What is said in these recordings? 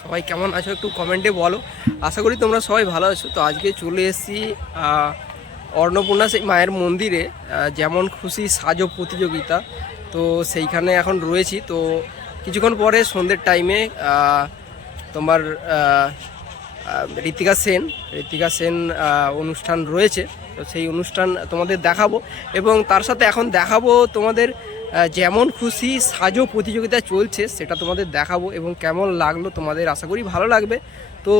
সবাই কেমন আছো একটু কমেন্টে বলো। আশা করি তোমরা সবাই ভালো আছো। তো আজকে চলে এসেছি অন্নপূর্ণা সেই মায়ের মন্দিরে যেমন খুশি সাজো প্রতিযোগিতা। তো সেইখানে এখন রয়েছি। তো কিছুক্ষণ পরে সন্ধ্যের টাইমে তোমার ঋতিকা সেন অনুষ্ঠান রয়েছে। তো সেই অনুষ্ঠান তোমাদের দেখাবো এবং তার সাথে এখন দেখাবো তোমাদের যেমন খুশি সাজো প্রতিযোগিতা চলছে সেটা তোমাদের দেখাবো এবং কেমন লাগলো তোমাদের, আশা করি ভালো লাগবে। তো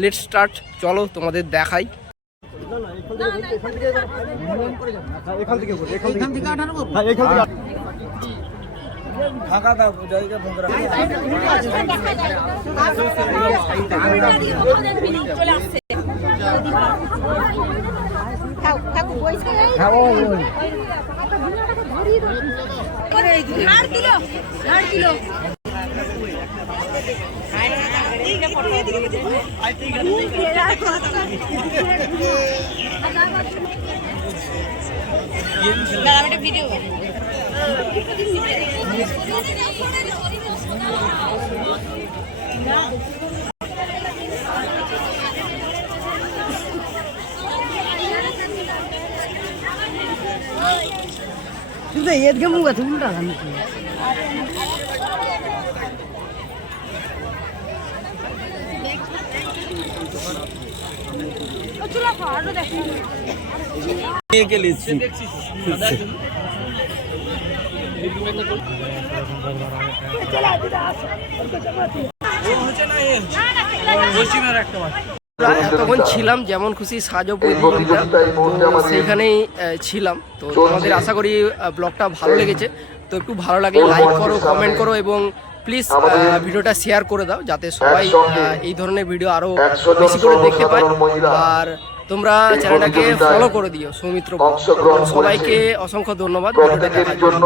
লেটস স্টার্ট, চলো তোমাদের দেখাই। ভিডিও 얘가 뭔가 들다 가는 거. তখন ছিলাম যেমন খুশি সাজো প্রতিযোগিতা, তো সেইখানেই ছিলাম। তো তোমাদের আশা করি ব্লগটা ভালো লেগেছে। তো একটু ভালো লাগলে লাইক করো, কমেন্ট করো এবং প্লিজ ভিডিওটা শেয়ার করে দাও যাতে সবাই এই ধরনের ভিডিও আরও বেশি করে দেখতে পায়। আর তোমরা চ্যানেলটাকে ফলো করে দিও সৌমিত্র। সবাইকে অসংখ্য ধন্যবাদ ভিডিওটা দেখার জন্য।